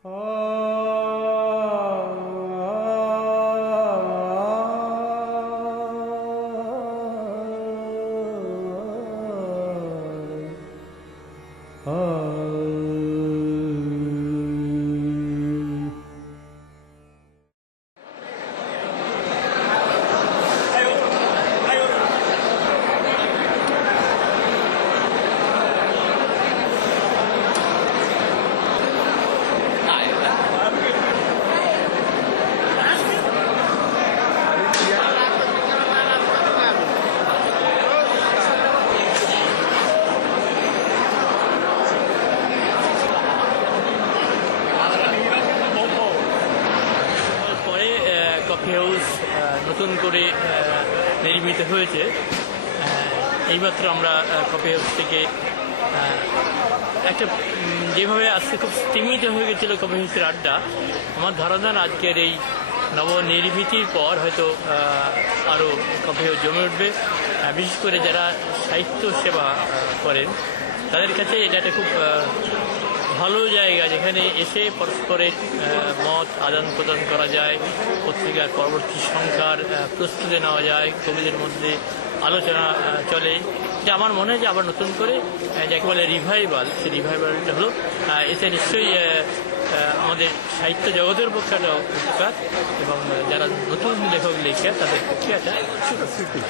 Coffee house নতুন করে নির্মিত হয়েছে। এইমাত্র আমরা কফি হাউস থেকে একটা যেভাবে আজকে খুব স্তীমিত হয়ে গেছিল কফি হাউসের আড্ডা, আমার ধারণা আজকের এই নবনির্মিতির পর হয়তো আরও কফি হাউস জমে উঠবে। বিশেষ করে যারা সাহিত্য সেবা করেন তাদের কাছে এটা একটা খুব ভালো জায়গা, যেখানে এসে পরস্পরের মত আদান প্রদান করা যায়, পত্রিকার পরবর্তী সংখ্যার প্রস্তুতি নেওয়া যায়, কবিদের মধ্যে আলোচনা চলে। যে আমার মনে হয় যে আবার নতুন করে যাকে বলে রিভাইভাল, সেই রিভাইভালটা হলো এতে নিশ্চয়ই আমাদের সাহিত্য জগতের পক্ষে একটা উপকার, এবং যারা নতুন লেখক লেখে তাদের পক্ষে একটা স্বীকৃতি।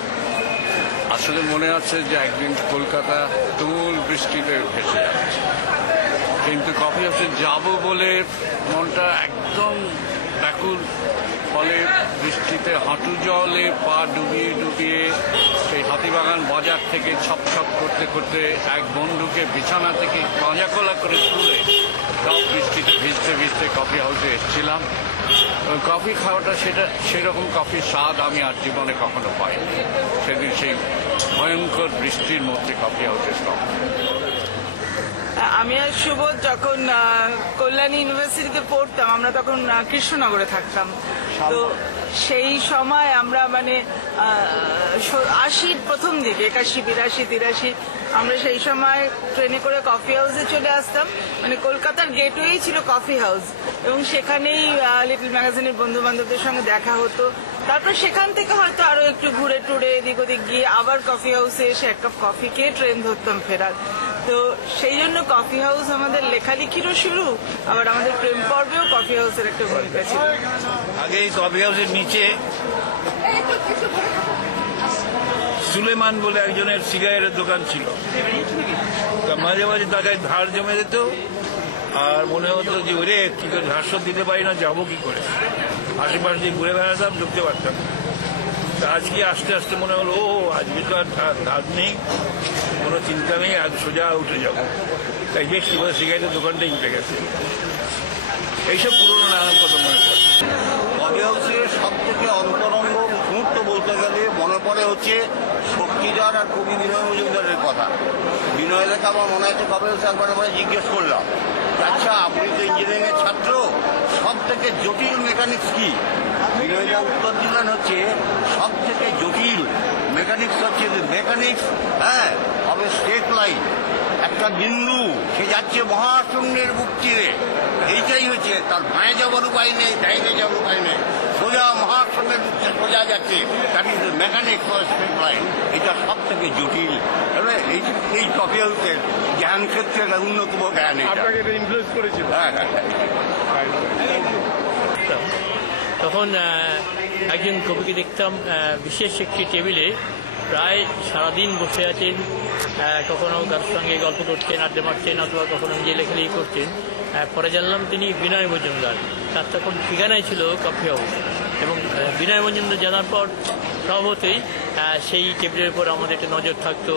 আসলে মনে আছে যে একদিন কলকাতা তুমুল বৃষ্টিতে ভেসে যাচ্ছে, কিন্তু কফি হাউসে যাব বলে মনটা একদম ব্যাকুল। ফলে বৃষ্টিতে হাঁটু জলে পা ডুবিয়ে ডুবিয়ে সেই হাতিবাগান বাজার থেকে ছপ ছপ করতে করতে এক বন্ধুকে বিছানা থেকে কাঁজাকোলা করে তুলে সব বৃষ্টিতে ভিজতে ভিজতে কফি হাউসে এসেছিলাম। কফি খাওয়াটা সেরকম কফির স্বাদ আমি আর জীবনে কখনো পাইনি। সেদিন সেই ভয়ঙ্কর বৃষ্টির মধ্যে কফি হাউসে কফি। আমি আর সুবোধ যখন কল্যাণী ইউনিভার্সিটিতে পড়তাম, আমরা তখন কৃষ্ণনগরে থাকতাম। তো সেই সময় আমরা মানে 80-র প্রথম দিকে 81, 82, 83 আমরা সেই সময় ট্রেনে করে কফি হাউসে চলে আসতাম। মানে কলকাতার গেটওয়েই ছিল কফি হাউস, এবং সেখানেই লিটল ম্যাগাজিনের বন্ধু বান্ধবদের সঙ্গে দেখা হতো। তারপর সেখান থেকে হয়তো আরো একটু ঘুরে টুরে এদিক ওদিক গিয়ে আবার কফি হাউসে এসে এক কাপ কফি খেয়ে ট্রেন ধরতাম ফেরার। তো সেই জন্য কফি হাউস আমাদের লেখালেখিরও শুরু, আবার আমাদের প্রেম পর্বেও কফি হাউসের একটা ভূমিকা ছিল। আগে এই কফি হাউসের নিচে সুলেমান বলে একজনের সিগারেটের দোকান ছিল। মাঝে মাঝে টাকায় ধার জমে যেত, আর মনে হতো যে ওরে কি করে ধার শোধ দিতে পারি না, যাবো কি করে। আশেপাশে দিয়ে ঘুরে বেড়াতাম, ঢুকতে পারতাম। আজকে আস্তে আস্তে মনে হলো ও আজকে তো আর ধার নেই, কোনো চিন্তা নেই, আজ সোজা উঠে যাবো। তাই বেশ সিগারেটের দোকানটাই উঠে গেছে। এইসব পুরোনো নানান কথা মনে পড়ে। কফি হাউসের সব থেকে অন্তরঙ্গ মুহূর্ত বলতে গেলে মনে পড়ে হচ্ছে শক্তিদার আর কবি বিনয় মজুমদারের কথা। বিনয় লেখা আমার মনে আছে কফি হাউসে একবার জিজ্ঞেস করলাম, আচ্ছা আপনি তো ইঞ্জিনিয়ারিং এর ছাত্র, সব থেকে জটিল মেকানিক্স কি? বিনয় যা উত্তর দিলেন হচ্ছে সব থেকে জটিল মেকানিক্স হচ্ছে মেকানিক্স হবে স্ট্রেট লাইন, একটা বিন্দু সে যাচ্ছে মহাশূন্যের বুক চিরে, এইটাই হচ্ছে তার বাঁয়ে যাওয়ার উপায় নেই, ডাইনে যাওয়ার উপায় নেই, সোজা মহাশূন্যের বুক চিরে সোজা যাচ্ছে, that is mechanics of straight line. এটা সব থেকে জটিল। এই কফি হাউসের জ্ঞান ক্ষেত্রে অন্যতম জ্ঞান। হ্যাঁ হ্যাঁ। তখন একজন কবিকে দেখতাম বিশেষ একটি টেবিলে প্রায় সারাদিন বসে আছেন, কখনো কারোর সঙ্গে গল্প করতেন, আড্ডা মারতেন, অথবা কখনো নিজে লেখালেখি করতেন। পরে জানলাম তিনি বিনয় মজুমদার। তার তখন ঠিকানাই ছিল কফি হাউস, এবং বিনয় মজুমদার জানার পর স্বভাবতই সেই টেবিলের উপর আমাদের একটা নজর থাকতো।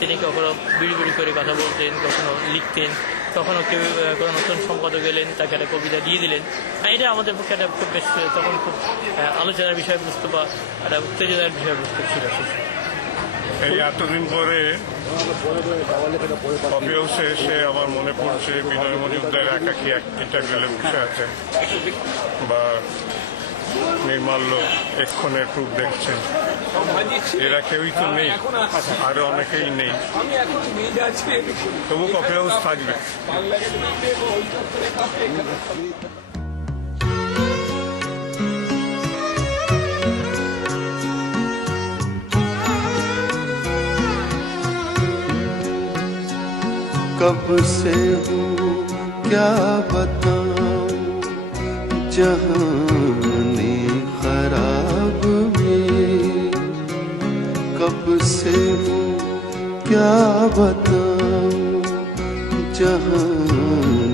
তিনি কখনো বিড়ি বিড়ি করে কথা বলতেন, কখনো লিখতেন, কখনো কেউ কোনো নতুন সম্পাদক এলেন তাকে একটা কবিতা দিয়ে দিলেন। এটা আমাদের পক্ষে একটা খুব বেশ তখন খুব আলোচনার বিষয়বস্তু বা একটা উত্তেজনার বিষয়বস্তু ছিল। এই এতদিন পরে কফি হাউসে এসে আমার মনে পড়ছে বিনয় মজুমদার একাকি একটা গেলে বসে আছে, বা নির্মাল্য এক্ষণের রূপ দেখছেন। এরা কেউই তো নেই, আরো অনেকেই নেই, তবু কফি হাউস থাকবে। कब से हूँ क्या बताऊं जहाने खराब में, कब से हूँ क्या बताऊं जहां